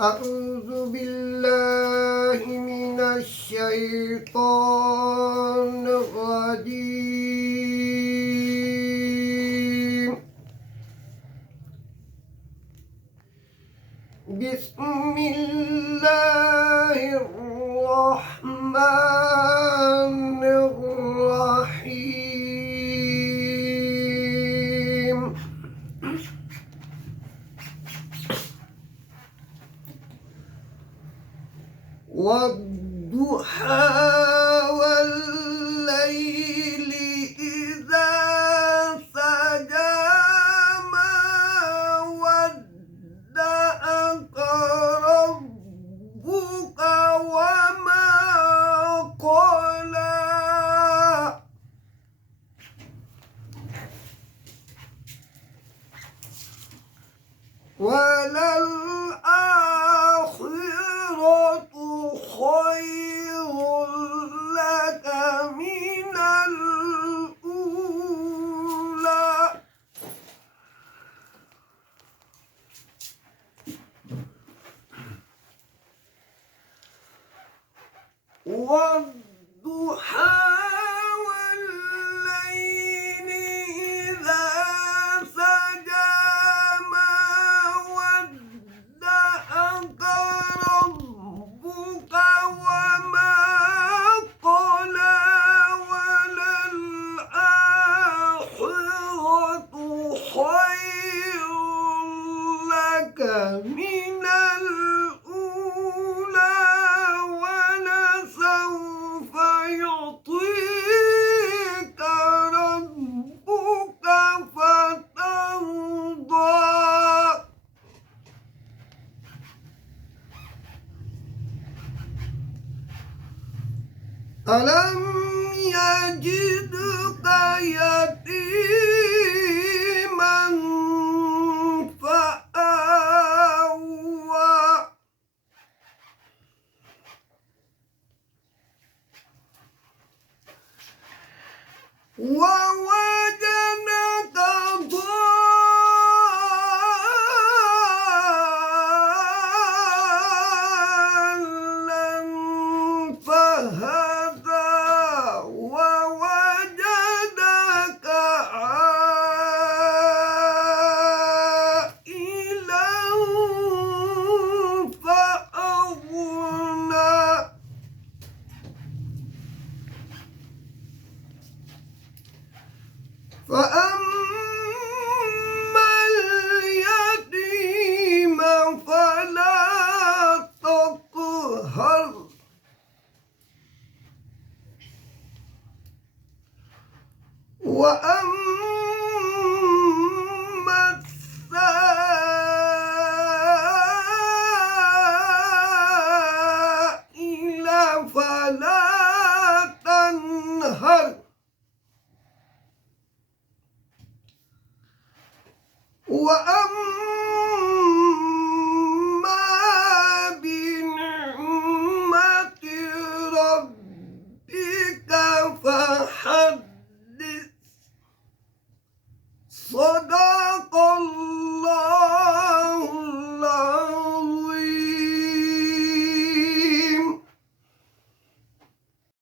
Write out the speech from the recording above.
أعوذ بالله من الشيطان الرجيم. بسم الله الرحمن الرحيم. والضحى والليل إذا سجى ما ودعك ربك وما قلى وللآخرة خير لك من الأولى. والضحى والليل إذا سجى ما ودعك ربك وما قلى وللآخرة خير لك من الأولى ولسوف يعطيك ربك فترضى. ألم يجدك يتيما فآوى ووجدك ضالا فهدى ووجدك عائلا فأغنى. فأما اليتيم فلا تقهر وأما السائل فلا تنهر وأما